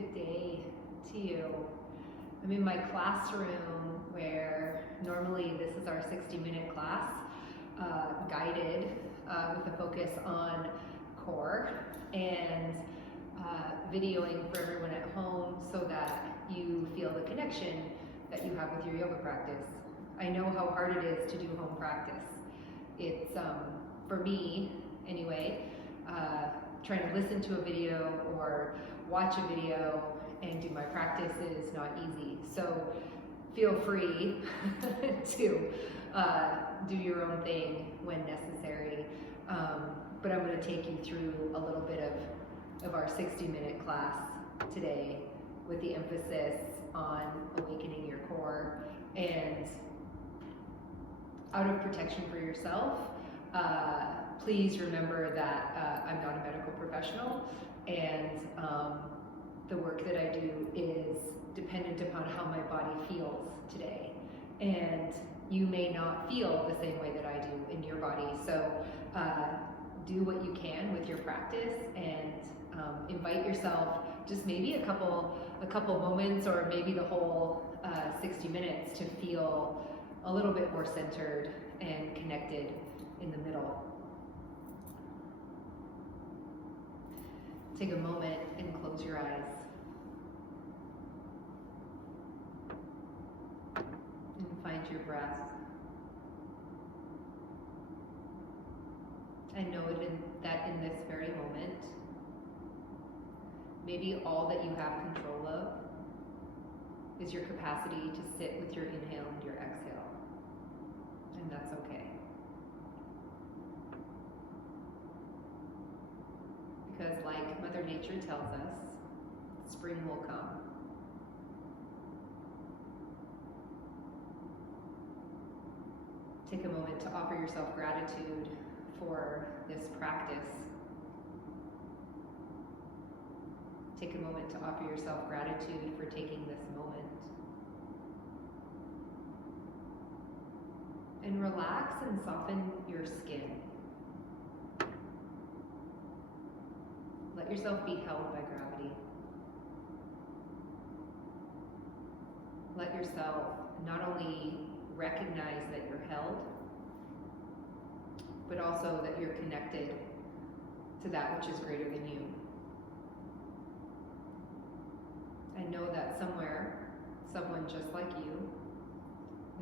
Good day to you. I'm in my classroom where normally this is our 60-minute class, guided with a focus on core and videoing for everyone at home so that you feel the connection that you have with your yoga practice. I know how hard it is to do home practice. It's, for me anyway, trying to listen to a video or watch a video and do my practice is not easy. So feel free to do your own thing when necessary. But I'm going to take you through a little bit of our 60-minute class today with the emphasis on awakening your core and out of protection for yourself. Please remember that I'm not a medical professional, and the work that I do is dependent upon how my body feels today. And you may not feel the same way that I do in your body. So do what you can with your practice and invite yourself just maybe a couple moments or maybe the whole 60 minutes to feel a little bit more centered and connected in the middle. Take a moment and close your eyes. And find your breath. I know that in this very moment, maybe all that you have control of is your capacity to sit with your inhale and your exhale. And that's okay. Because like Mother Nature tells us, spring will come. Take a moment to offer yourself gratitude for this practice. Take a moment to offer yourself gratitude for taking this moment. And relax and soften your skin. Let yourself be held by gravity. Let yourself not only recognize that you're held, but also that you're connected to that which is greater than you. And know that somewhere, someone just like you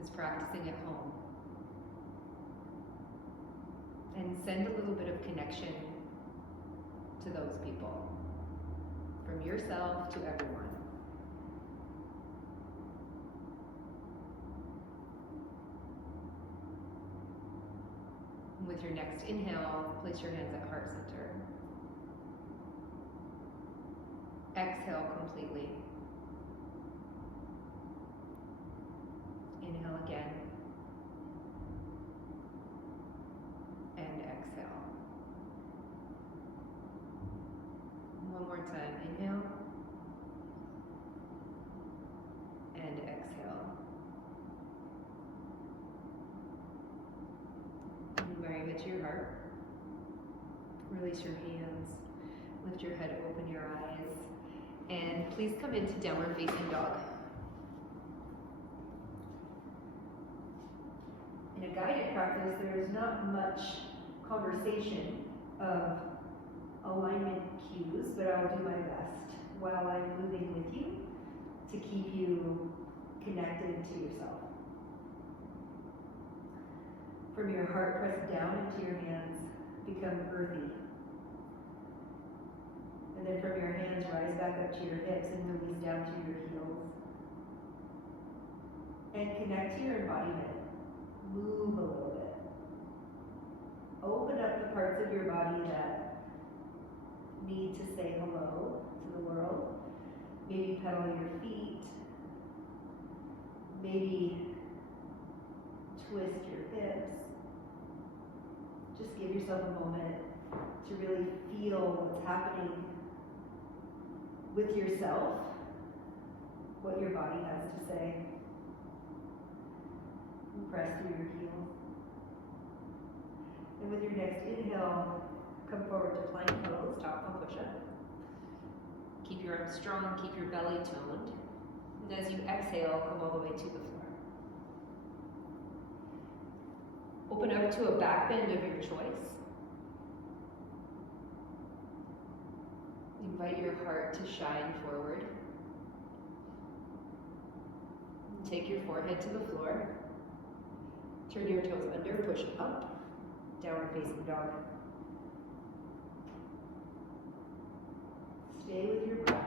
is practicing at home. And send a little bit of connection to those people, from yourself to everyone. And with your next inhale, place your hands at heart center. Exhale completely. Inhale again. And exhale. One more time. Inhale. And exhale. And bring it to your heart. Release your hands. Lift your head, open your eyes. And please come into downward facing dog. In a guided practice, there is not much conversation of alignment cues, but I'll do my best while I'm moving with you to keep you connected to yourself. From your heart, press down into your hands, become earthy. And then from your hands, rise back up to your hips and release down to your heels. And connect to your embodiment. Move a little bit. Open up the parts of your body that need to say hello to the world. Maybe pedal your feet. Maybe twist your hips. Just give yourself a moment to really feel what's happening with yourself, what your body has to say. And press through your heels. And with your next inhale, come forward to plank pose, top one push-up. Keep your arms strong, keep your belly toned. And as you exhale, come all the way to the floor. Open up to a back bend of your choice. Invite your heart to shine forward. Take your forehead to the floor. Turn your toes under, push up. Downward facing dog. Stay with your breath.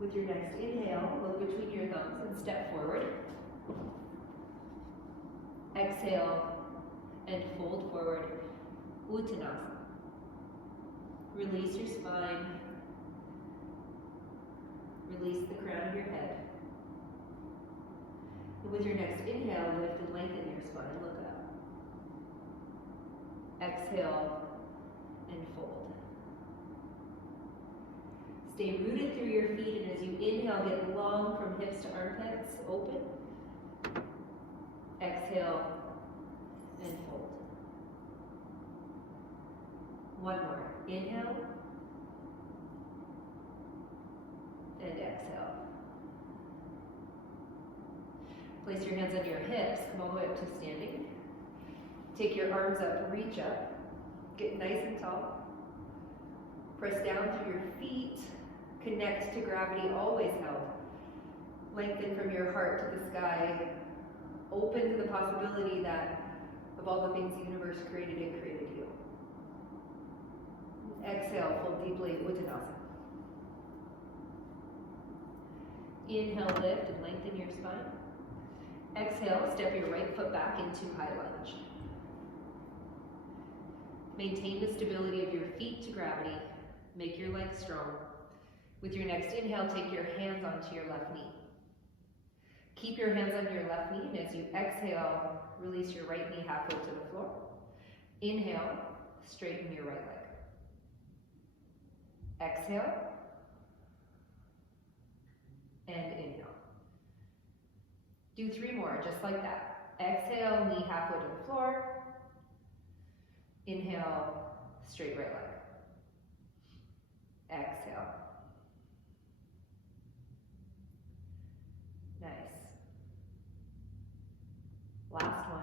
With your next inhale, look between your thumbs and step forward. Exhale and fold forward, Uttanasana. Release your spine. Release the crown of your head. And with your next inhale, lift and lengthen your spine, look up. Exhale and fold. Stay rooted through your feet, and as you inhale, get long from hips to armpits, open. Exhale and fold. One more. Inhale and exhale. Place your hands on your hips, come all the way up to standing. Take your arms up, reach up, get nice and tall. Press down through your feet, connect to gravity, always held. Lengthen from your heart to the sky. Open to the possibility that of all the things the universe created, it created you. Exhale, fold deeply, Uttanasana. Inhale, lift and lengthen your spine. Exhale, step your right foot back into high lunge. Maintain the stability of your feet to gravity. Make your legs strong. With your next inhale, take your hands onto your left knee. Keep your hands on your left knee, and as you exhale, release your right knee halfway to the floor. Inhale, straighten your right leg. Exhale, and inhale. Do 3 more, just like that. Exhale, knee halfway to the floor. Inhale, straight right leg. Exhale. Nice. Last one.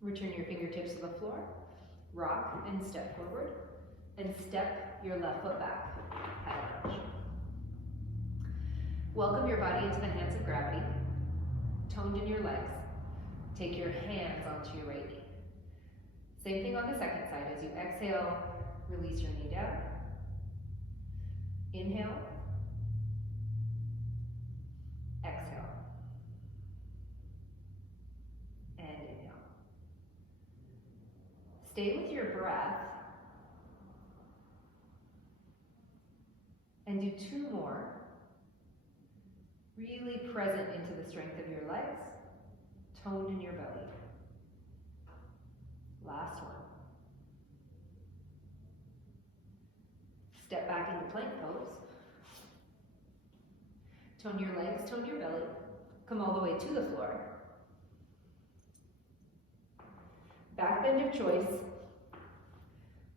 Return your fingertips to the floor. Rock and step forward. And step your left foot back. High lunge. Welcome your body into the hands of gravity. Toned in your legs. Take your hands onto your right knee. Same thing on the second side. As you exhale, release your knee down. Inhale. Exhale. And inhale. Stay with your breath. And do 2 more. Really present into the strength of your legs. Toned in your belly. Last one. Step back into plank pose. Tone your legs, tone your belly. Come all the way to the floor. Back bend of choice.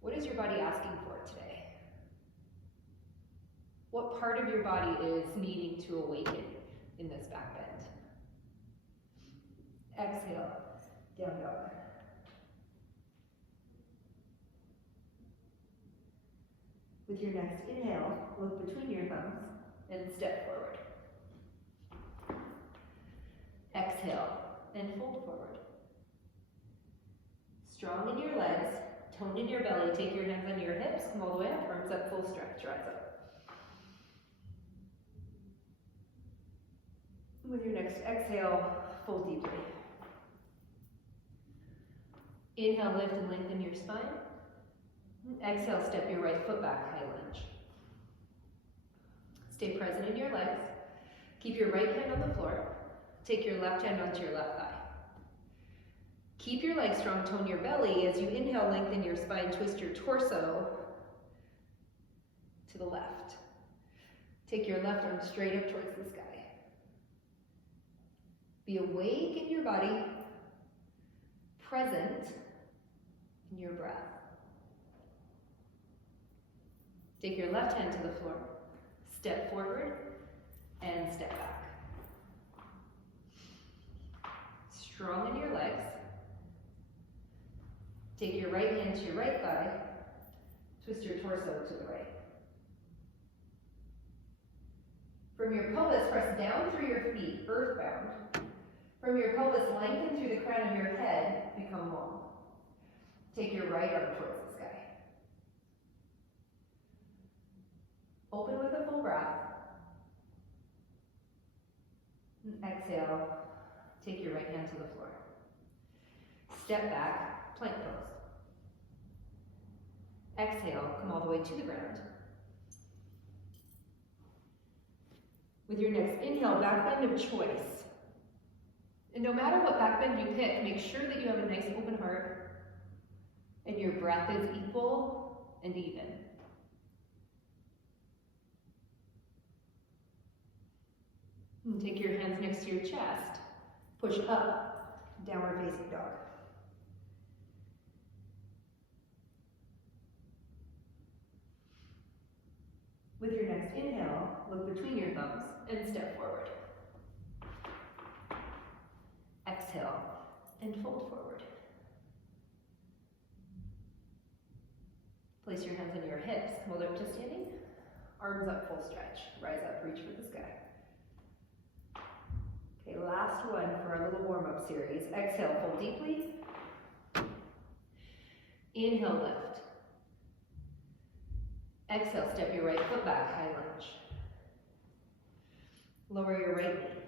What is your body asking for today? What part of your body is needing to awaken in this back bend? Exhale, down dog. With your next inhale, look between your thumbs and step forward. Exhale and fold forward. Strong in your legs, toned in your belly. Take your hands on your hips, come all the way up, arms up, full stretch, rise up. With your next exhale, fold deeply. Inhale, lift and lengthen your spine. Exhale, step your right foot back, high lunge. Stay present in your legs. Keep your right hand on the floor. Take your left hand onto your left thigh. Keep your legs strong, tone your belly. As you inhale, lengthen your spine, twist your torso to the left. Take your left arm straight up towards the sky. Be awake in your body, present, and your breath. Take your left hand to the floor, step forward, and step back. Strong in your legs. Take your right hand to your right thigh, twist your torso to the right. From your pelvis, press down through your feet, earthbound. From your pelvis, lengthen through the crown of your head, become long. Take your right arm towards the sky. Open with a full breath. And exhale, take your right hand to the floor. Step back, plank pose. Exhale, come all the way to the ground. With your next inhale, back bend of choice. And no matter what back bend you pick, make sure that you have a nice open heart and your breath is equal and even. And take your hands next to your chest. Push up, downward facing dog. With your next inhale, look between your thumbs and step forward. Exhale and fold forward. Place your hands on your hips, come all the way up to standing. Arms up, full stretch. Rise up, reach for the sky. Okay, last one for our little warm-up series. Exhale, fold deeply. Inhale, lift. Exhale, step your right foot back, high lunge. Lower your right knee.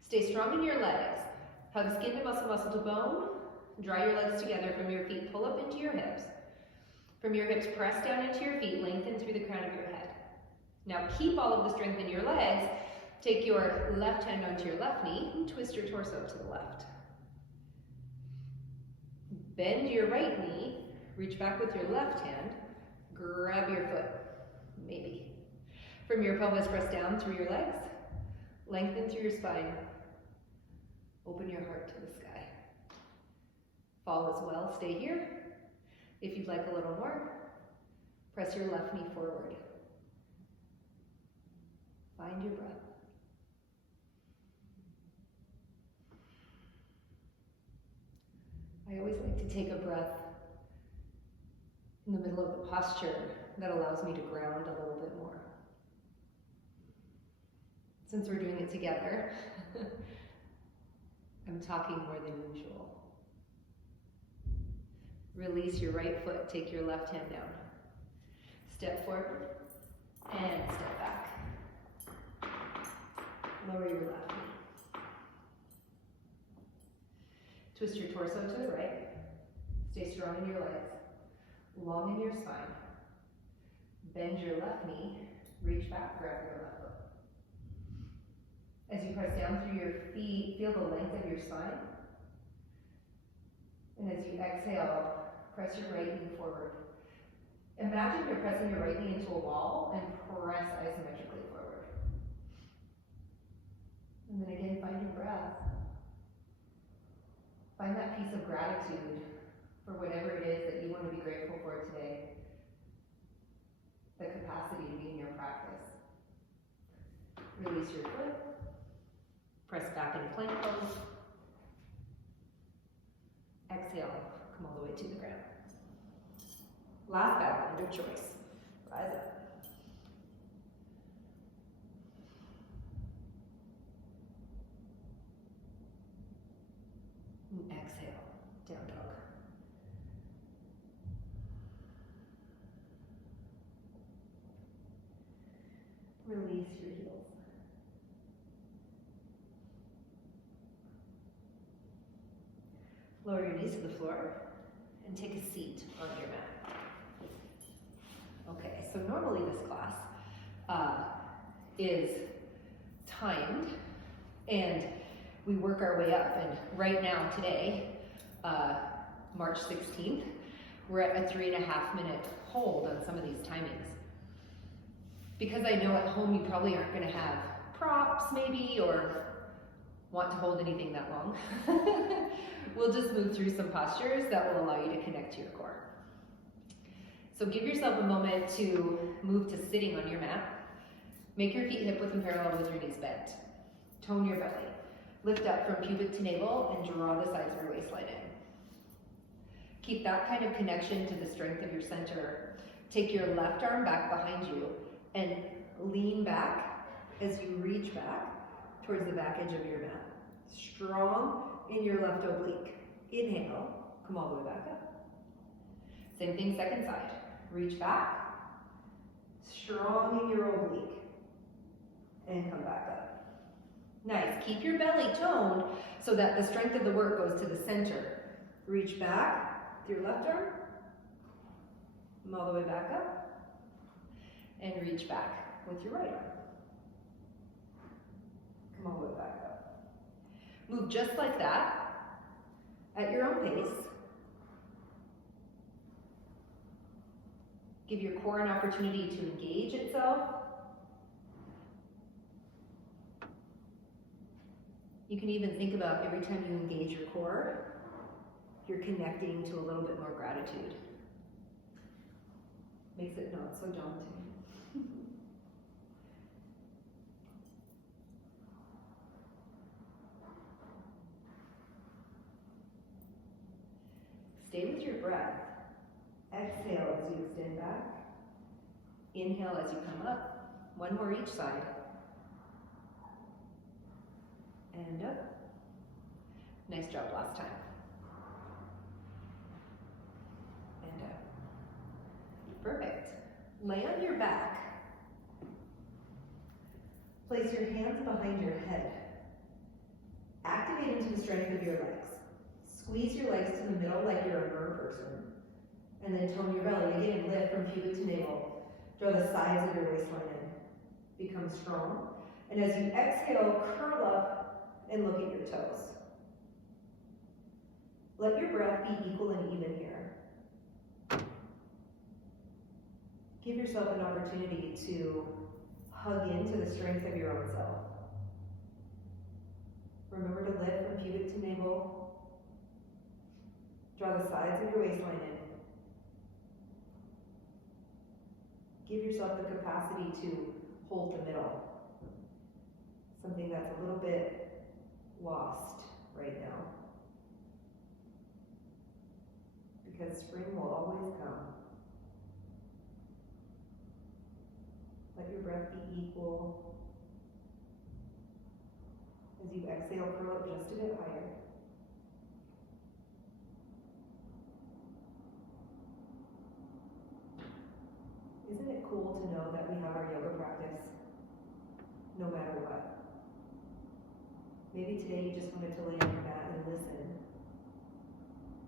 Stay strong in your legs. Hug skin to muscle, muscle to bone. Draw your legs together from your feet, pull up into your hips. From your hips, press down into your feet, lengthen through the crown of your head. Now keep all of the strength in your legs. Take your left hand onto your left knee and twist your torso to the left. Bend your right knee, reach back with your left hand, grab your foot, maybe. From your pelvis, press down through your legs, lengthen through your spine, open your heart to the sky. Fall as well, stay here. If you'd like a little more, press your left knee forward. Find your breath. I always like to take a breath in the middle of the posture that allows me to ground a little bit more. Since we're doing it together, I'm talking more than usual. Release your right foot, take your left hand down. Step forward and step back. Lower your left knee. Twist your torso to the right. Stay strong in your legs, long in your spine. Bend your left knee, reach back, grab your left foot. As you press down through your feet, feel the length of your spine. And as you exhale, press your right knee forward. Imagine you're pressing your right knee into a wall and press isometrically forward. And then again, find your breath. Find that piece of gratitude for whatever it is that you want to be grateful for today. The capacity to be in your practice. Release your foot. Press back into plank pose. Exhale, come all the way to the ground. Last back bend of choice. Rise up. And exhale, down dog. Release your heels. Lower your knees to the floor and take a seat on your mat. Okay, so normally this class is timed and we work our way up, and right now today, March 16th, we're at a 3.5-minute hold on some of these timings. Because I know at home you probably aren't going to have props maybe, or want to hold anything that long. We'll just move through some postures that will allow you to connect to your core. So give yourself a moment to move to sitting on your mat. Make your feet hip width and parallel with your knees bent. Tone your belly. Lift up from pubic to navel and draw the sides of your waistline in. Keep that kind of connection to the strength of your center. Take your left arm back behind you and lean back as you reach back towards the back edge of your mat. Strong in your left oblique. Inhale, come all the way back up. Same thing, second side. Reach back, strong in your oblique, and come back up. Nice, keep your belly toned so that the strength of the work goes to the center. Reach back with your left arm, come all the way back up, and reach back with your right arm. Come all the way back up. Move just like that, at your own pace. Give your core an opportunity to engage itself. You can even think about every time you engage your core, you're connecting to a little bit more gratitude. Makes it not so daunting. Stay with your breath. Exhale as you extend back. Inhale as you come up. One more each side. And up. Nice job last time. And up. Perfect. Lay on your back. Place your hands behind your head. Activate into the strength of your legs. Squeeze your legs to the middle like you're a bird person. And then tone your belly. Again, lift from pubic to navel. Draw the sides of your waistline in. Become strong. And as you exhale, curl up and look at your toes. Let your breath be equal and even here. Give yourself an opportunity to hug into the strength of your own self. Remember to lift from pubic to navel. Draw the sides of your waistline in. Give yourself the capacity to hold the middle. Something that's a little bit lost right now. Because spring will always come. Let your breath be equal. As you exhale, curl up just a bit higher. Isn't it cool to know that we have our yoga practice no matter what? Maybe today you just wanted to lay on your mat and listen.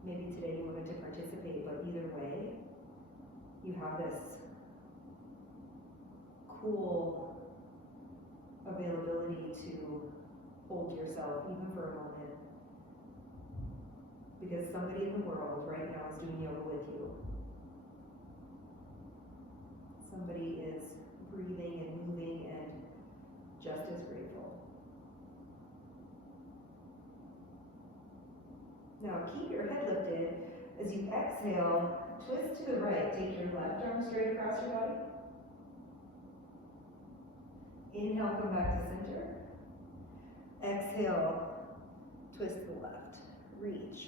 Maybe today you wanted to participate, but either way, you have this cool availability to hold yourself even for a moment. Because somebody in the world right now is doing yoga with you. Somebody is breathing and moving and just as grateful. Now keep your head lifted. As you exhale, twist to the right. Take your left arm straight across your body. Inhale, come back to center. Exhale, twist to the left. Reach.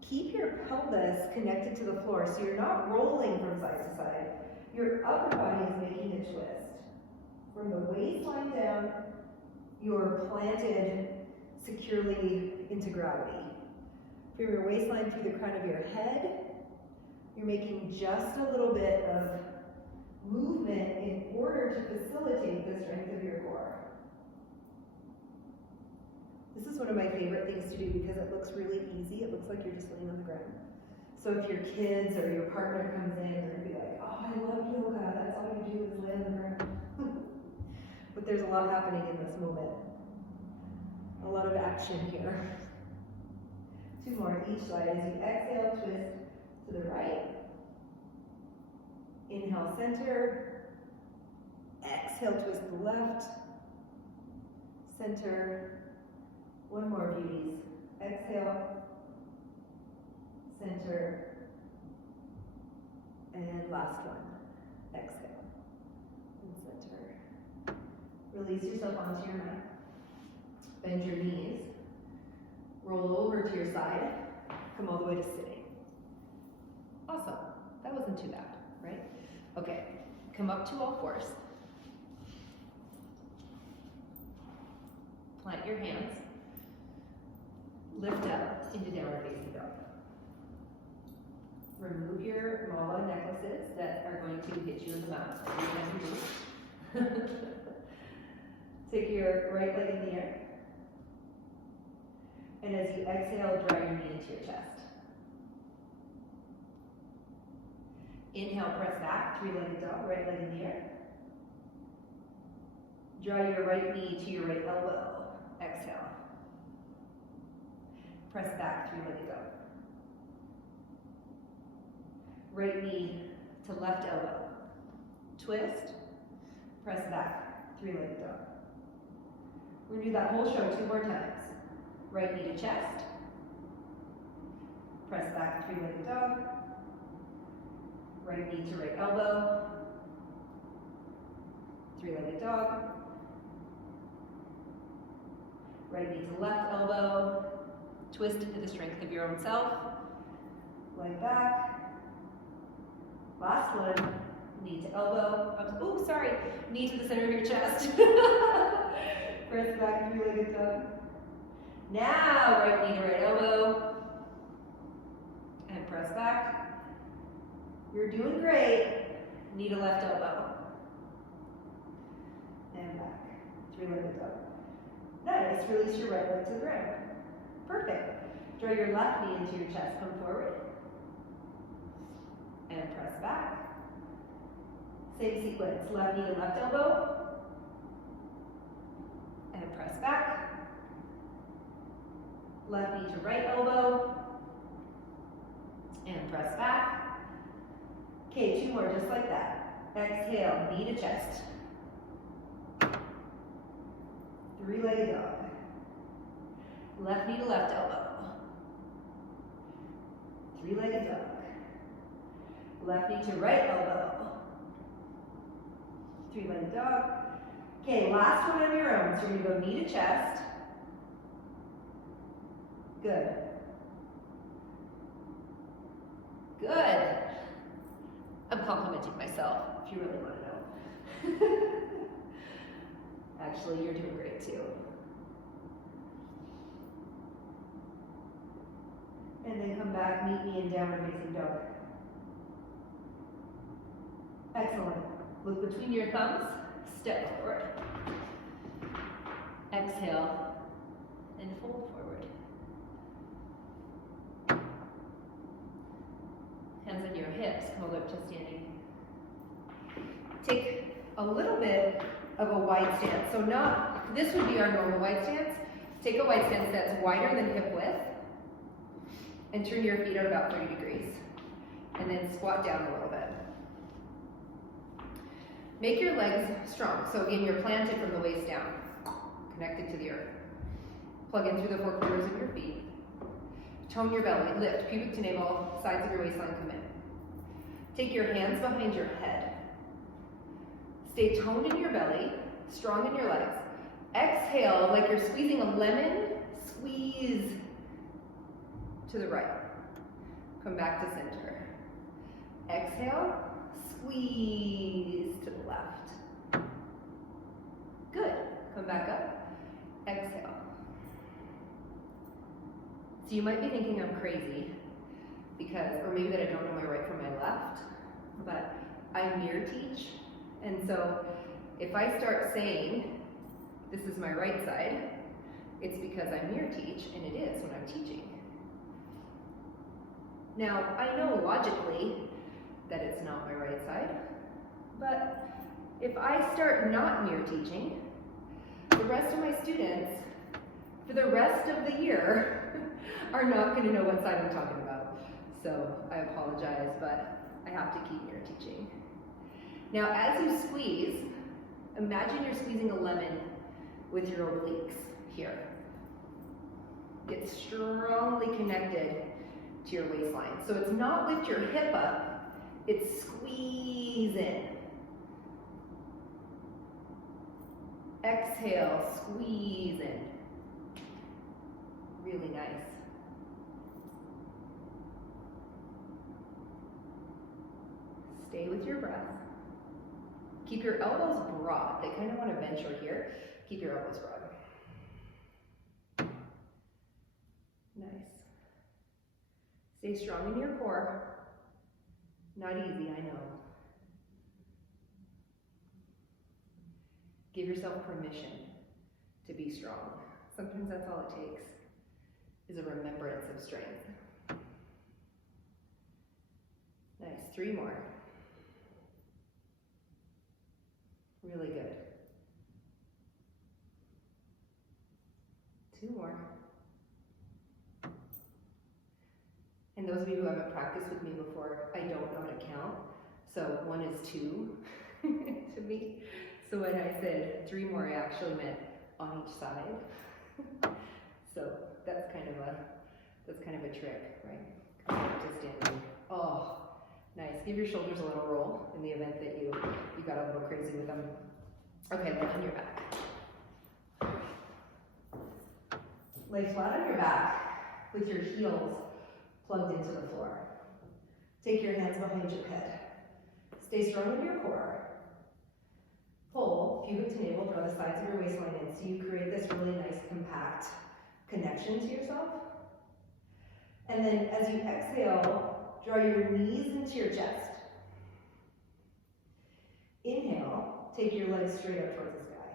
Keep your pelvis connected to the floor so you're not rolling from side to side. Your upper body is making a twist. From the waistline down, you're planted securely into gravity. From your waistline through the crown of your head, you're making just a little bit of movement in order to facilitate the strength of your core. This is one of my favorite things to do because it looks really easy. It looks like you're just laying on the ground. So if your kids or your partner comes in, they're going to be like, oh, I love yoga. That's all you do is lay on the ground. But there's a lot happening in this moment. A lot of action here. Two more on each side. As you exhale, twist to the right. Inhale, center. Exhale, twist to the left. Center. One more, beauties. Exhale, center, and last one. Exhale, and center. Release yourself onto your mat. Bend your knees. Roll over to your side. Come all the way to sitting. Awesome. That wasn't too bad, right? Okay. Come up to all fours. Plant your hands. Lift up into downward facing dog. Remove your mala necklaces that are going to hit you in the mouth. Take your right leg in the air. And as you exhale, draw your knee into your chest. Inhale, press back, three-legged dog, right leg in the air. Draw your right knee to your right elbow. Exhale. Press back, three-legged dog. Right knee to left elbow. Twist. Press back, three-legged dog. We're going to do that whole show 2 more times. Right knee to chest. Press back, three-legged dog. Right knee to right elbow. Three-legged dog. Right knee to left elbow. Twist into the strength of your own self. Leg back. Last one. Knee to elbow. Oh, sorry. Knee to the center of your chest. Press back, three-legged dog. Now, right knee to right elbow. And press back. You're doing great. Knee to left elbow. And back. Three-legged dog. Nice. Release your right leg to the ground. Perfect. Draw your left knee into your chest. Come forward. And press back. Same sequence. Left knee to left elbow. And press back. Left knee to right elbow. And press back. Okay, 2 more just like that. Exhale, knee to chest. Three-legged dog. Left knee to left elbow. Three-legged dog. Left knee to right elbow. Three-legged dog. Okay, last one on your own. So you're going to go knee to chest. Good. Good. I'm complimenting myself, if you really want to know. Actually, you're doing great too. And then come back, meet me in downward facing dog. Excellent. Look between your thumbs, step forward. Exhale, and fold forward. Hands on your hips, come all the way up to standing. Take a little bit of a wide stance. So this would be our normal wide stance. Take a wide stance that's wider than hip width. And turn your feet out about 30 degrees. And then squat down a little bit. Make your legs strong. So again, you're planted from the waist down, connected to the earth. Plug in through the 4 corners of your feet. Tone your belly, lift, pubic to navel, sides of your waistline come in. Take your hands behind your head. Stay toned in your belly, strong in your legs. Exhale like you're squeezing a lemon, squeeze to the right. Come back to center. Exhale, squeeze to the left. Good. Come back up. Exhale. So you might be thinking I'm crazy because, or maybe that I don't know my right from my left, but I mirror teach. And so if I start saying, this is my right side, it's because I mirror teach, and it is when I'm teaching. Now, I know logically that it's not my right side, but if I start not mirror teaching, the rest of my students, for the rest of the year, are not going to know what side I'm talking about. So I apologize, but I have to keep mirror teaching. Now, as you squeeze, imagine you're squeezing a lemon with your obliques here. it's strongly connected to your waistline. So it's not lift your hip up, it's squeeze in. Exhale, squeeze in. Really nice. Stay with your breath. Keep your elbows broad. They kind of want to venture here. Keep your elbows broad. Nice. Stay strong in your core. Not easy, I know. Give yourself permission to be strong. Sometimes that's all it takes, is a remembrance of strength. Nice, 3 more. Really good. 2 more. And those of you who haven't practiced with me before, I don't know how to count. So 1 is 2 to me. So when I said 3 more, I actually meant on each side. So that's kind of a trick, right? Come back to standing. Oh, nice. Give your shoulders a little roll in the event that you got a little crazy with them. Okay, lay on your back. Lay flat on your back with your heels plugged into the floor. Take your hands behind your head. Stay strong in your core. Pull pubic to navel, draw the sides of your waistline in so you create this really nice compact connection to yourself. And then as you exhale, draw your knees into your chest. Inhale, take your legs straight up towards the sky.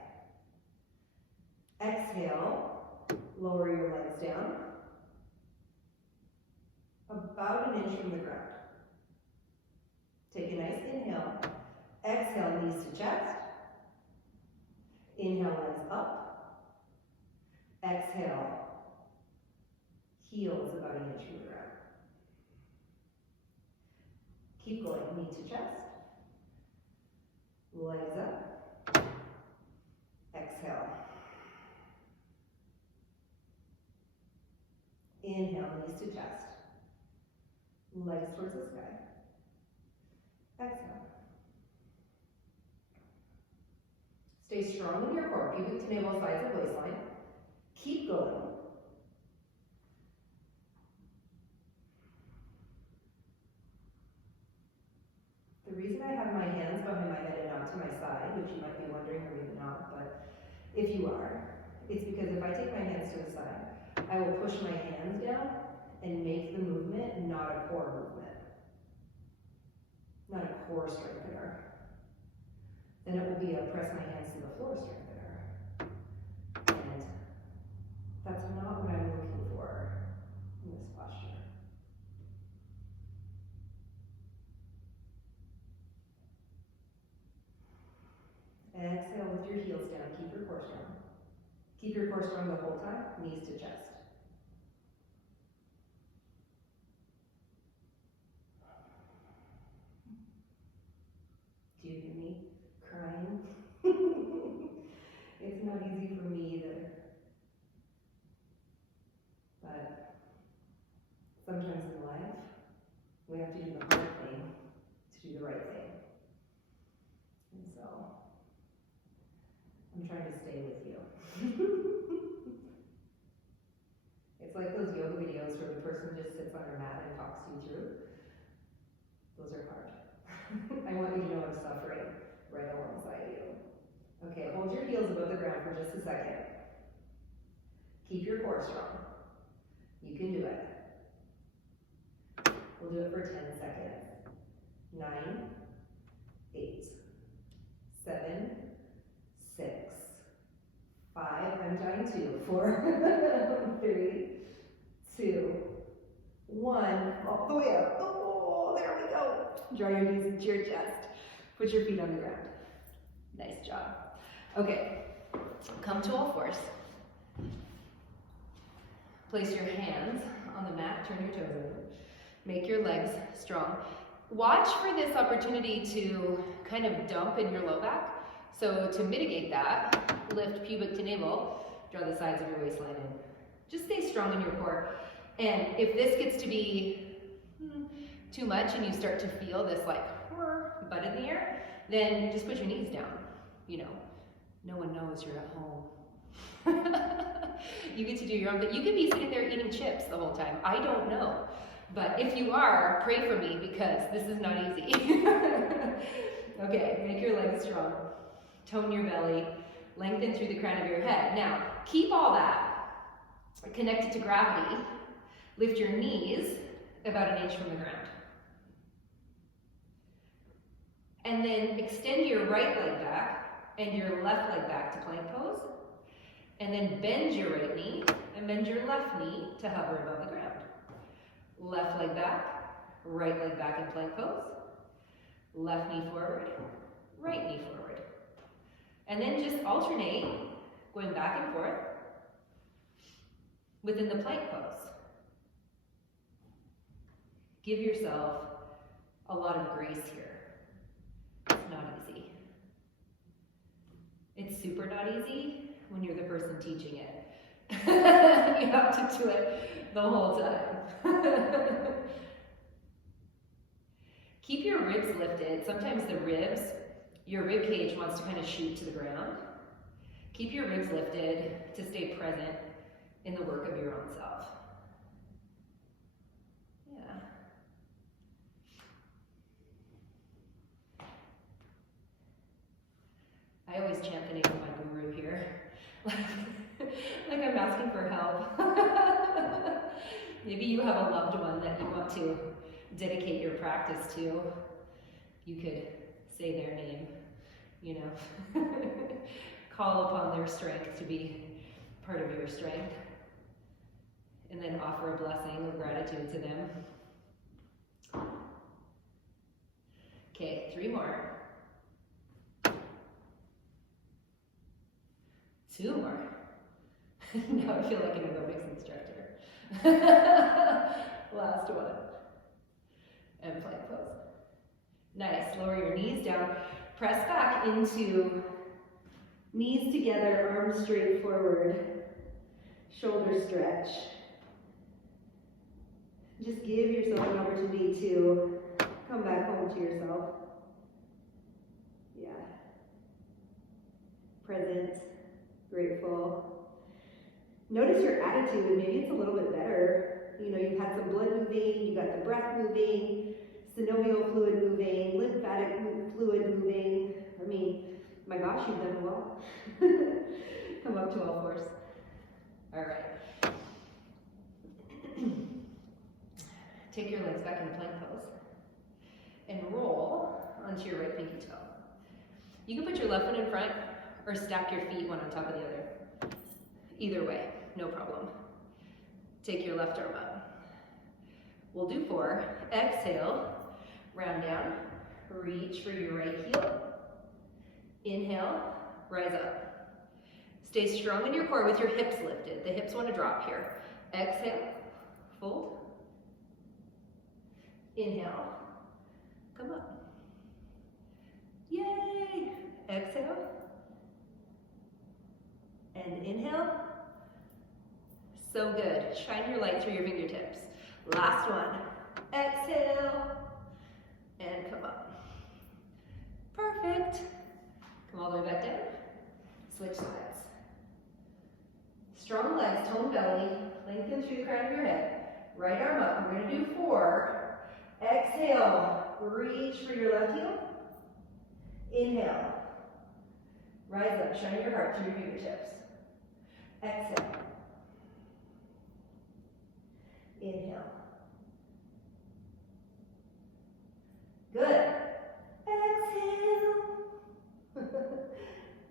Exhale, lower your legs down. About 1 inch from the ground. Take a nice inhale. Exhale, knees to chest. Inhale, legs up. Exhale, heels about 1 inch from the ground. Keep going, knee to chest. Legs up. Exhale. Inhale, knees to chest. Legs towards the sky. Exhale. Stay strong in your core, pubic to navel, sides of waistline. Keep going. The reason I have my hands behind my head and not to my side, which you might be wondering or maybe not, but if you are, it's because if I take my hands to the side, I will push my hands down and make the movement not a core movement, not a core strengthener. Then it will be a press my hands to the floor strengthener. And that's not what I'm looking for in this posture. Exhale with your heels down, keep your core strong. Keep your core strong the whole time, knees to chest. Do you hear me crying? It's not easy for me either. But sometimes in life, we have to do the hard thing to do the right thing. And so, I'm trying to stay with you. It's like those yoga videos where the person just sits on their mat and talks you through. Those are hard. I want you to know I'm suffering right alongside you. Okay, hold your heels above the ground for just a second. Keep your core strong. You can do it. We'll do it for 10 seconds. 9, 8, 7, 6, 5, I'm dying 2, 4, 3, 2, 1, all the way up. Oh, there we go. Draw your knees into your chest. Put your feet on the ground. Nice job. Okay, come to all fours. Place your hands on the mat, turn your toes over. Make your legs strong. Watch for this opportunity to kind of dump in your low back. So to mitigate that, lift pubic to navel, draw the sides of your waistline in. Just stay strong in your core. And if this gets to be too much and you start to feel this like butt in the air, then just put your knees down. You know, no one knows you're at home. You get to do your own thing. You could be sitting there eating chips the whole time. I don't know. But if you are, pray for me because this is not easy. Okay, make your legs strong. Tone your belly. Lengthen through the crown of your head. Now, keep all that connected to gravity. Lift your knees about an inch from the ground. And then extend your right leg back and your left leg back to plank pose. And then bend your right knee and bend your left knee to hover above the ground. Left leg back, right leg back in plank pose. Left knee forward, right knee forward. And then just alternate, going back and forth within the plank pose. Give yourself a lot of grace here. It's not easy. It's super not easy when you're the person teaching it. You have to do it the whole time. Keep your ribs lifted. Sometimes the ribs, your rib cage wants to kind of shoot to the ground. Keep your ribs lifted to stay present in the work of your own self. Yeah. I always chant the name of my guru here. like I'm asking for help. Maybe you have a loved one that you want to dedicate your practice to. You could say their name, you know. Call upon their strength to be part of your strength. And then offer a blessing of gratitude to them. Okay, 3 more. 2 more. Now I feel like an aerobics instructor. Last one. And plank pose. Nice. Lower your knees down. Press back into knees together, arms straight forward. Shoulder stretch. Just give yourself an opportunity to come back home to yourself. Yeah. Present. Grateful. Notice your attitude. Maybe it's a little bit better. You know, you've had some blood moving, you got the breath moving, synovial fluid moving, lymphatic fluid moving. I mean, my gosh, you've done well. Come up to all fours. All right. Take your legs back into plank pose and roll onto your right pinky toe. You can put your left foot in front or stack your feet one on top of the other. Either way, no problem. Take your left arm up. We'll do 4. Exhale, round down, reach for your right heel. Inhale, rise up. Stay strong in your core with your hips lifted. The hips want to drop here. Exhale, fold. Inhale, come up. Yay! Exhale. And inhale. So good. Shine your light through your fingertips. Last one. Exhale. And come up. Perfect. Come all the way back down. Switch sides. Strong legs, tone belly. Lengthen through the crown of your head. Right arm up. We're going to do 4. Exhale. Reach for your left heel. Inhale. Rise up. Shine your heart through your fingertips. Exhale. Inhale. Good. Exhale.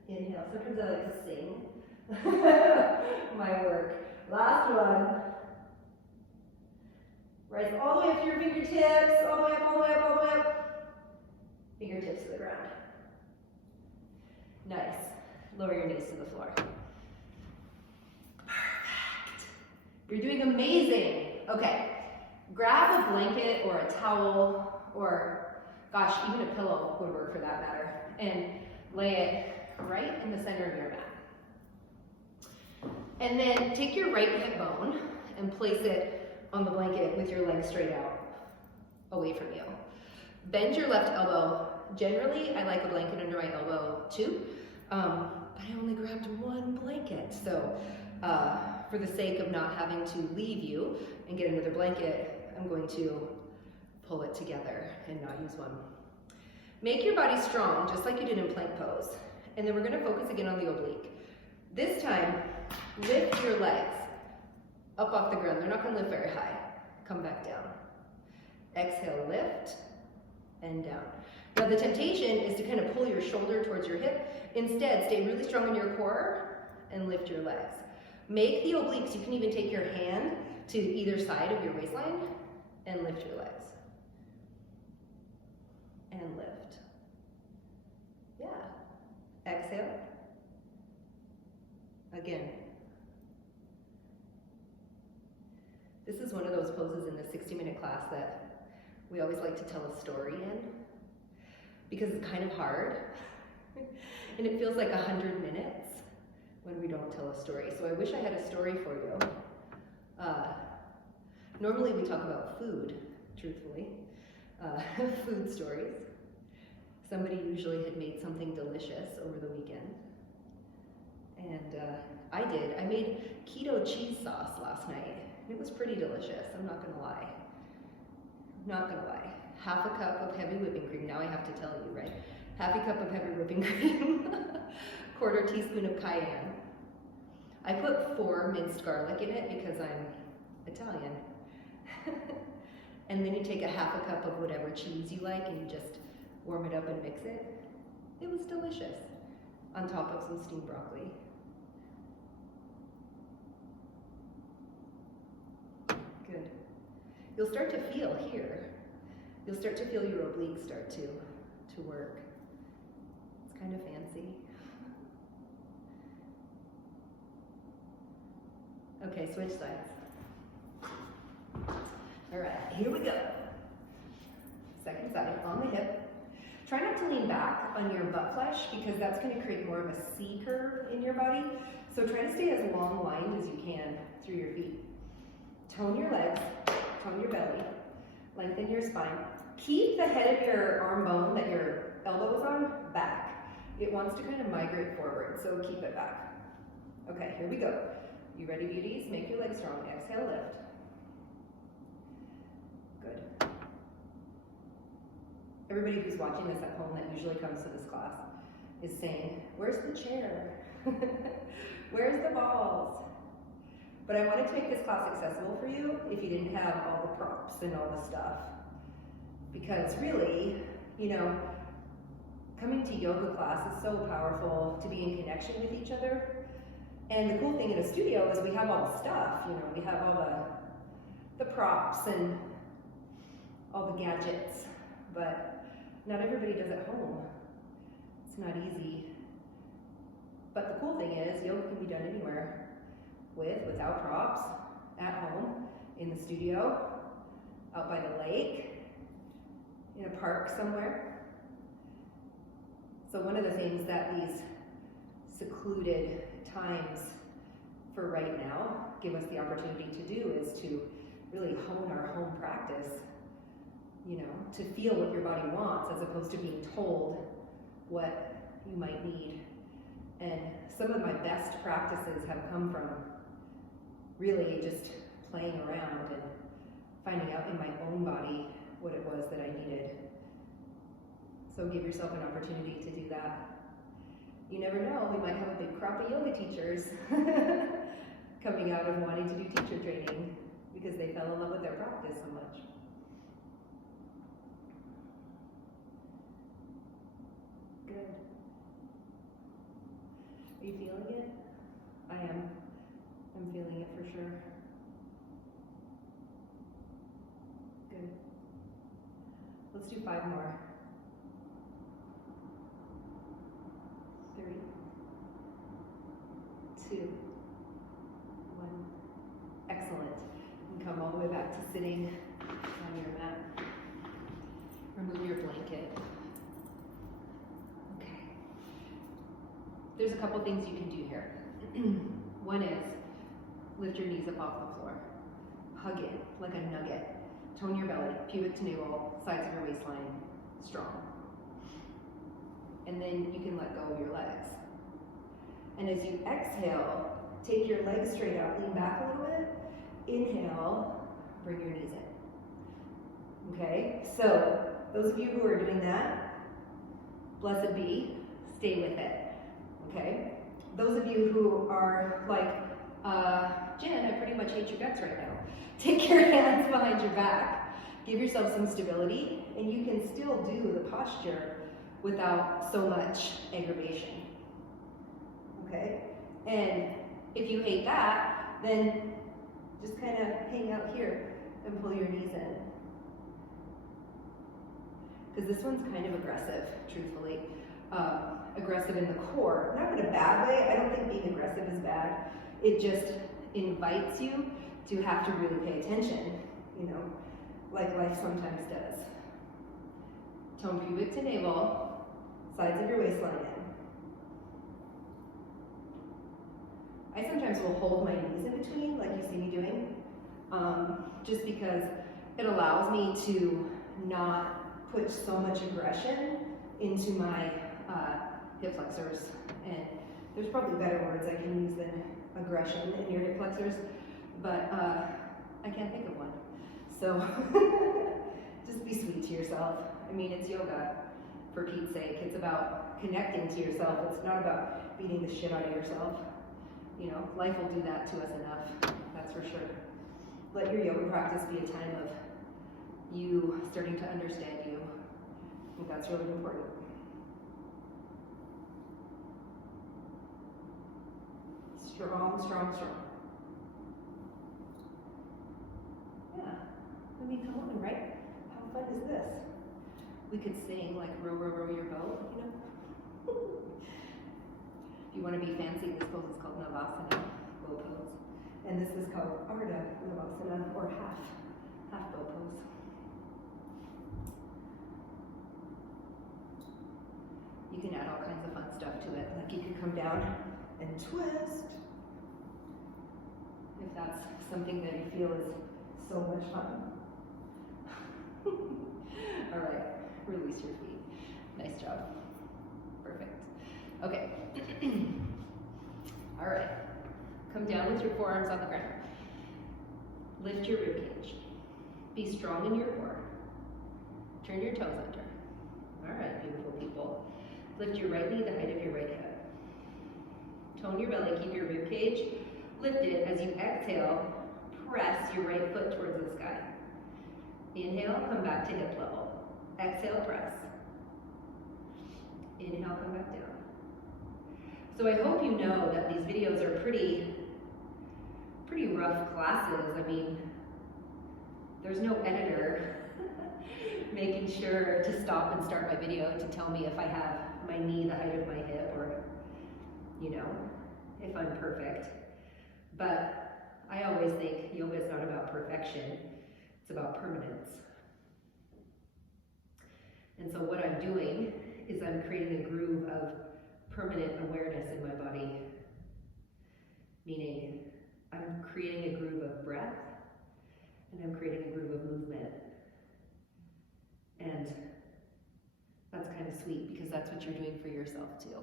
Inhale. Sometimes I like to sing my work. Last one. Rise all the way up to your fingertips. All the way up, all the way up, all the way up. Fingertips to the ground. Nice. Lower your knees to the floor. Perfect. You're doing amazing. Okay. Grab a blanket or a towel or, gosh, even a pillow would work for that matter. And lay it right in the center of your mat. And then take your right hip bone and place it on the blanket with your legs straight out, away from you. Bend your left elbow. Generally, I like a blanket under my elbow too, but I only grabbed one blanket. So for the sake of not having to leave you and get another blanket, I'm going to pull it together and not use one. Make your body strong, just like you did in plank pose. And then we're gonna focus again on the oblique. This time, lift your legs up off the ground. They're not gonna lift very high. Come back down. Exhale, lift, and down. Now the temptation is to kind of pull your shoulder towards your hip. Instead, stay really strong in your core and lift your legs. Make the obliques. You can even take your hand to either side of your waistline and lift your legs. And lift. Yeah. Exhale. Again. This is one of those poses in the 60-minute class that we always like to tell a story in, because it's kind of hard and it feels like 100 minutes when we don't tell a story. So I wish I had a story for you. Normally we talk about food, truthfully, food stories. Somebody usually had made something delicious over the weekend. And I did. I made keto cheese sauce last night. It was pretty delicious, I'm not gonna lie. Not gonna lie. Half a cup of heavy whipping cream. Now I have to tell you, right? Half a cup of heavy whipping cream. Quarter teaspoon of cayenne. I put 4 minced garlic in it because I'm Italian. And then you take a half a cup of whatever cheese you like and you just warm it up and mix it. It was delicious. On top of some steamed broccoli. Good. You'll start to feel here. You'll start to feel your obliques start to work. It's kind of fancy. Okay, switch sides. All right, here we go. Second side, on the hip. Try not to lean back on your butt flesh because that's going to create more of a C curve in your body. So try to stay as long lined as you can through your feet. Tone your legs, tone your belly, lengthen your spine. Keep the head of your arm bone that your elbow is on back. It wants to kind of migrate forward, so keep it back. Okay, here we go. You ready, beauties? Make your legs strong. Exhale, lift. Good. Everybody who's watching this at home that usually comes to this class is saying, where's the chair? Where's the balls? But I wanted to make this class accessible for you if you didn't have all the props and all the stuff. Because really, you know, coming to yoga class is so powerful to be in connection with each other. And the cool thing in a studio is we have all the stuff, you know, we have all the props and all the gadgets, but not everybody does at home. It's not easy. But the cool thing is yoga can be done anywhere, without props, at home, in the studio, out by the lake, in a park somewhere. So one of the things that these secluded times for right now give us the opportunity to do is to really hone our home practice, you know, to feel what your body wants as opposed to being told what you might need. And some of my best practices have come from really just playing around and finding out in my own body what it was that I needed. So give yourself an opportunity to do that. You never know, we might have a big crop of yoga teachers coming out of wanting to do teacher training because they fell in love with their practice so much. Good. Are you feeling it? I am. I'm feeling it for sure. Good. Let's do 5 more. 3, 2, 1. Excellent. And come all the way back to sitting on your mat. Remove your blanket. Okay. There's a couple things you can do here. One is Lift your knees up off the floor. Hug in like a nugget. Tone your belly, pubic to navel, sides of your waistline, strong. And then you can let go of your legs. And as you exhale, take your legs straight out, lean back a little bit. Inhale, bring your knees in. Okay, so those of you who are doing that, blessed be, stay with it. Okay? Those of you who are like, Jen, I pretty much hate your guts right now. Take your hands behind your back. Give yourself some stability, and you can still do the posture without so much aggravation. Okay? And if you hate that, then just kind of hang out here and pull your knees in. Because this one's kind of aggressive, truthfully. Aggressive in the core. Not in a bad way. I don't think being aggressive is bad. It just invites you to have to really pay attention, you know, like life sometimes does. Tone pubic to navel, sides of your waistline in. I sometimes will hold my knees in between, like you see me doing, just because it allows me to not put so much aggression into my hip flexors. And there's probably better words I can use than aggression in your hip flexors, but I can't think of one. So just be sweet to yourself. I mean, it's yoga, for Pete's sake. It's about connecting to yourself. It's not about beating the shit out of yourself. You know, life will do that to us enough, that's for sure. Let your yoga practice be a time of you starting to understand you. I think that's really important. Strong, strong, strong. Yeah, I mean, come on, right? How fun is this? We could sing like row, row, row your boat, you know? If you want to be fancy, this pose is called Navasana, bow pose. And this is called Ardha Navasana, or half bow pose. You can add all kinds of fun stuff to it. Like you could come down and twist. If that's something that you feel is so much fun. All right, release your feet. Nice job. Perfect. Okay. All right. Come down with your forearms on the ground. Lift your rib cage. Be strong in your core. Turn your toes under. All right, beautiful people. Lift your right knee the height of your right hip. Tone your belly, keep your rib cage lifted. As you exhale, press your right foot towards the sky. Inhale, come back to hip level. Exhale, press. Inhale, come back down. So I hope you know that these videos are pretty rough classes. I mean, there's no editor making sure to stop and start my video to tell me if I have my knee the height of my hip or, you know, if I'm perfect. But I always think yoga is not about perfection, it's about permanence. And so what I'm doing is I'm creating a groove of permanent awareness in my body, meaning I'm creating a groove of breath and I'm creating a groove of movement. And that's kind of sweet because that's what you're doing for yourself too.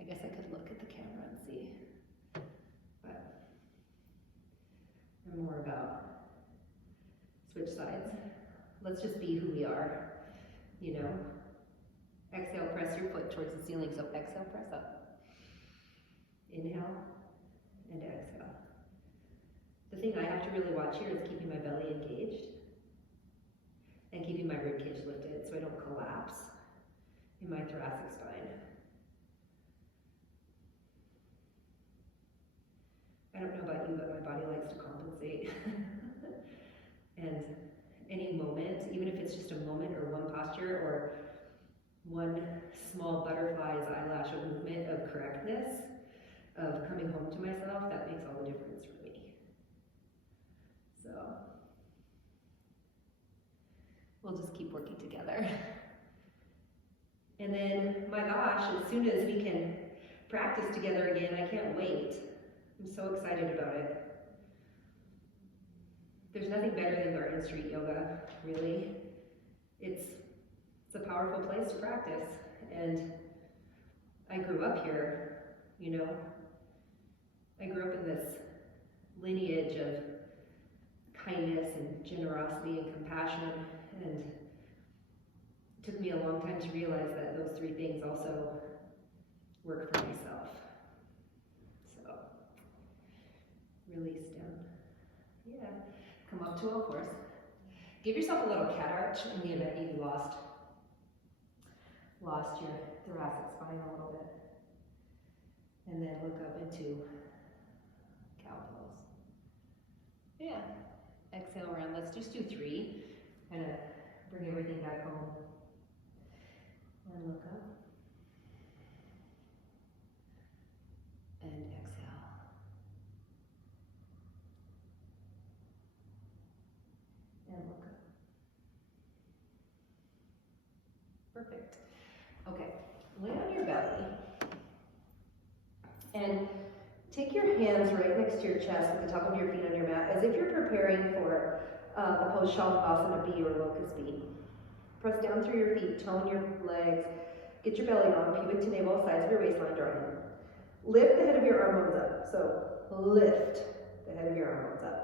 I guess I could look at the camera and see, but I'm more about switch sides. Let's just be who we are, you know. Exhale, press your foot towards the ceiling. So exhale, press up. Inhale and exhale. The thing I have to really watch here is keeping my belly engaged and keeping my rib cage lifted so I don't collapse in my thoracic spine. I don't know about you, but my body likes to compensate. And any moment, even if it's just a moment or one posture or one small butterfly's eyelash of movement of correctness, of coming home to myself, that makes all the difference for me. So we'll just keep working together. And then, my gosh, as soon as we can practice together again, I can't wait I'm so excited about it. There's nothing better than Garden Street Yoga, really. It's a powerful place to practice, and I grew up here, you know. I grew up in this lineage of kindness and generosity and compassion, and it took me a long time to realize that those three things also work for myself. So, release down. Yeah. Come up to all fours. Give yourself a little cat arch in the event you've lost your thoracic spine a little bit. And then look up into cow pose. Yeah. Exhale around. Let's just do 3. Kind of bring everything back home. And look up. And exhale. And look up. Perfect. Okay, lay on your belly. And take your hands right next to your chest at the top of your feet on your mat, as if you're preparing for the pose Shavasana B or Locust B. Press down through your feet, tone your legs, get your belly on, pubic to navel, sides of your waistline, draw in. Lift the head of your arm bones up. So lift the head of your arm bones up.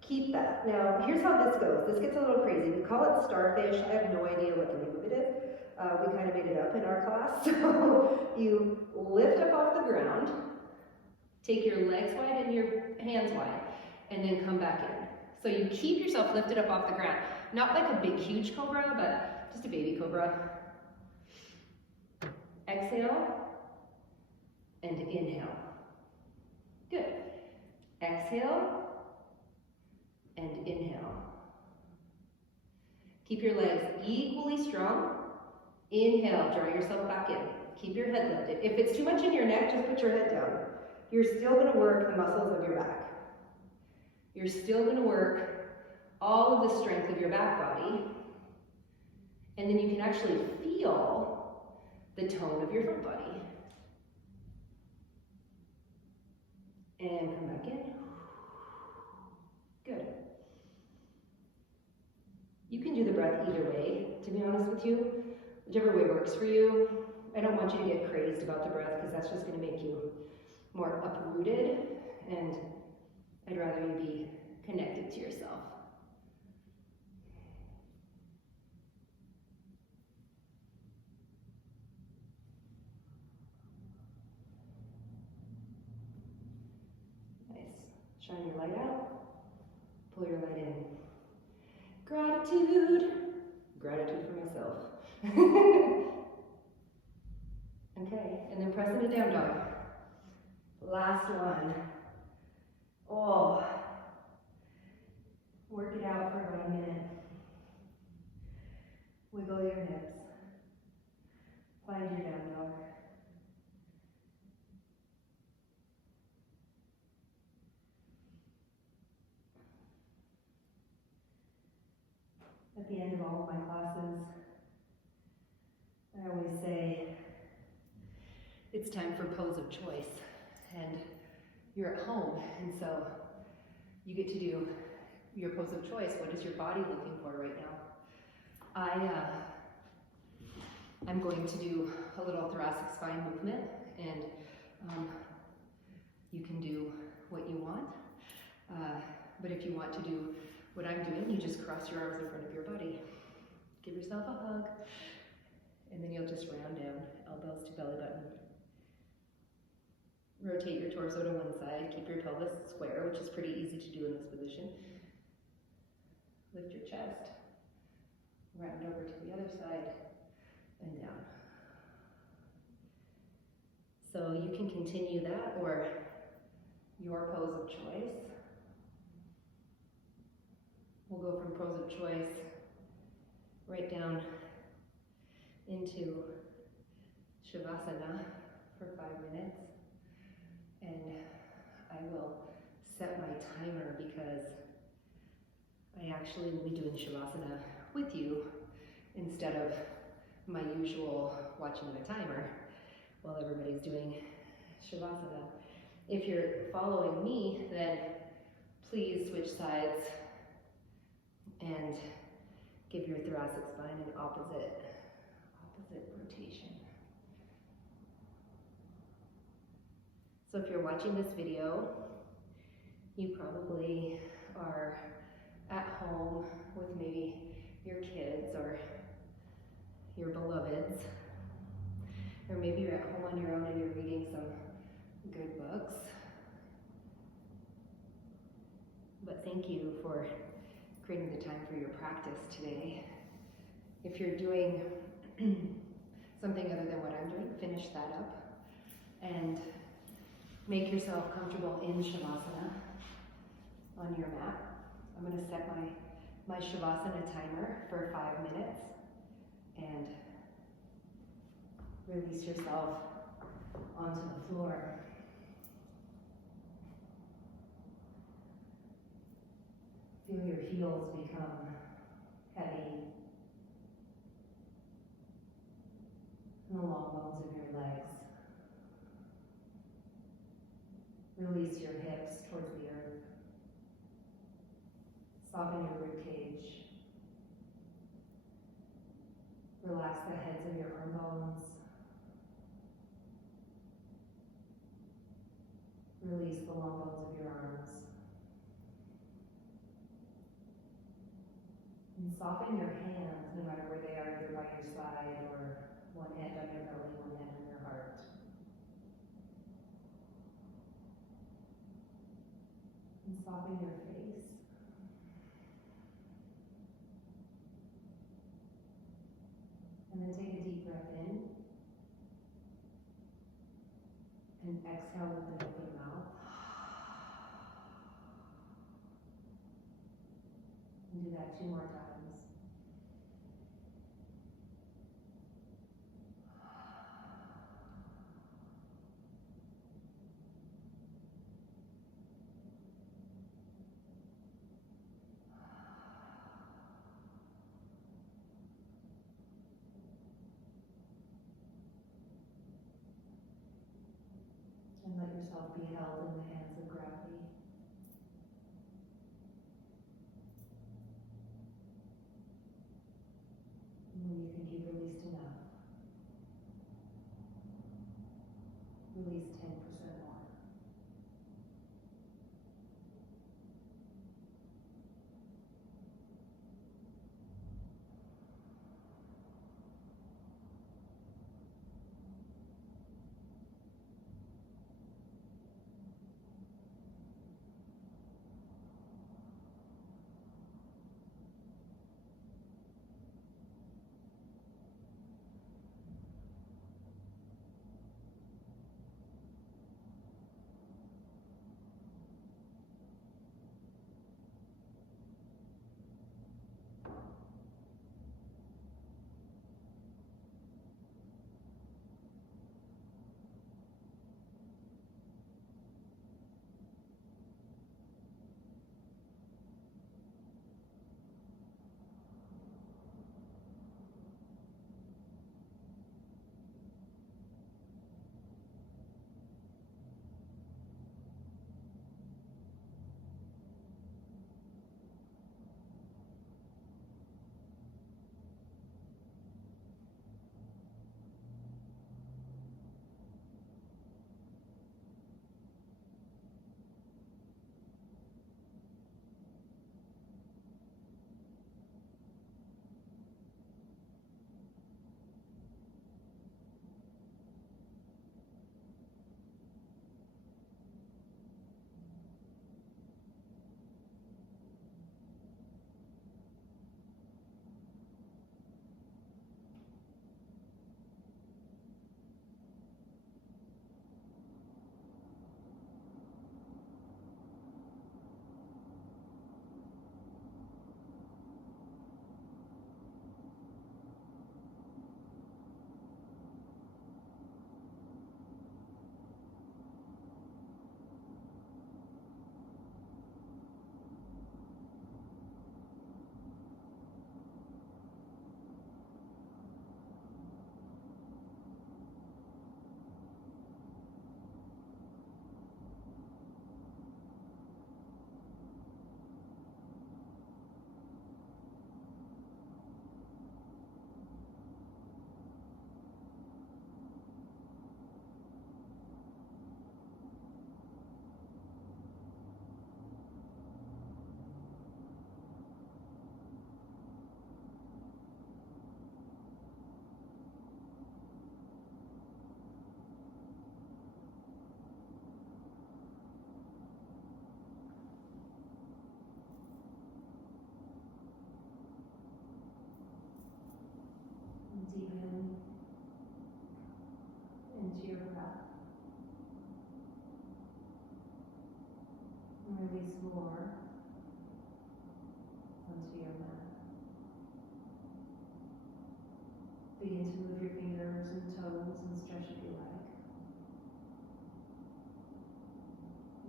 Keep that. Now, here's how this goes. This gets a little crazy. We call it starfish. I have no idea what the name of it is. We kind of made it up in our class. So you lift up off the ground, take your legs wide and your hands wide, and then come back in. So you keep yourself lifted up off the ground. Not like a big, huge cobra, but just a baby cobra. Exhale and inhale. Good. Exhale and inhale. Keep your legs equally strong. Inhale, draw yourself back in. Keep your head lifted. If it's too much in your neck, just put your head down. You're still going to work the muscles of your back. You're still going to work all of the strength of your back body. And then you can actually feel the tone of your front body. And come back in. Good. You can do the breath either way, to be honest with you. Whichever way works for you. I don't want you to get crazed about the breath because that's just going to make you more uprooted, and I'd rather you be connected to yourself. Nice. Shine your light out. Pull your light in. Gratitude. Gratitude for myself. Okay, and then press into down dog. Last one. Oh. Work it out for about a minute. Wiggle your hips. Find your down dog. At the end of all of my classes, I always say, it's time for pose of choice. And you're at home, and so you get to do your pose of choice. What is your body looking for right now? I'm going to do a little thoracic spine movement, and you can do what you want. But if you want to do what I'm doing, you just cross your arms in front of your body. Give yourself a hug, and then you'll just round down, elbows to belly button. Rotate your torso to one side, keep your pelvis square, which is pretty easy to do in this position. Lift your chest, round over to the other side, and down. So you can continue that, or your pose of choice. We'll go from pose of choice right down into Shavasana for 5 minutes. And I will set my timer because I actually will be doing Shavasana with you instead of my usual watching the timer while everybody's doing Shavasana. If you're following me, then please switch sides and give your thoracic spine an opposite rotation. So if you're watching this video, you probably are at home with maybe your kids or your beloveds, or maybe you're at home on your own and you're reading some good books. But thank you for creating the time for your practice today. If you're doing something other than what I'm doing, finish that up and make yourself comfortable in Shavasana on your mat. I'm going to set my Shavasana timer for 5 minutes and release yourself onto the floor. Feel your heels become heavy and the long bones of your legs. Release your hips towards the earth. Soften your rib cage. Relax the heads of your arm bones. Release the long bones of your arms. And soften your hands, no matter where they are, either by your side or one hand on your belly, one hand on your heart. And soften your face. And then take a deep breath in. And exhale with an open mouth. And do that 2 more times. And let yourself be held in the hands of gravity. And when you think you've released enough, release 10% more. release more onto your mat. Begin to move your fingers and toes and stretch if you like.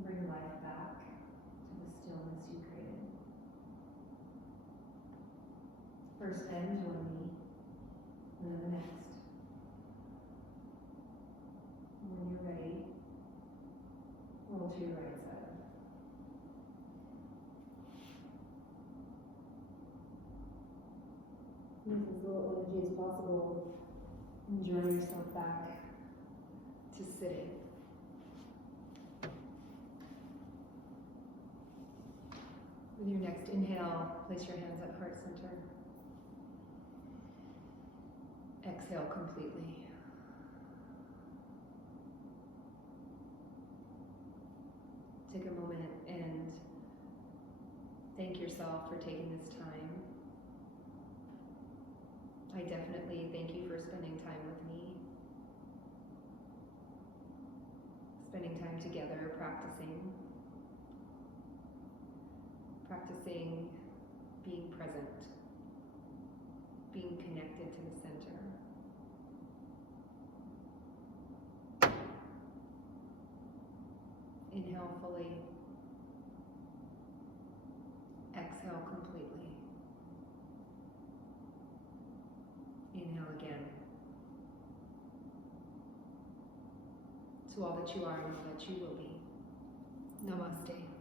Bring life back to the stillness you created. First bend one knee, and then the next. When you're ready, roll to your right side. With as little energy as possible, enjoy yourself back to sitting. With your next inhale, place your hands at heart center. Exhale completely. Take a moment and thank yourself for taking this time. I definitely thank you for spending time with me. Spending time together, practicing being present, being connected to the center. Inhale fully. Exhale completely. Inhale again. To all that you are and all that you will be. Namaste.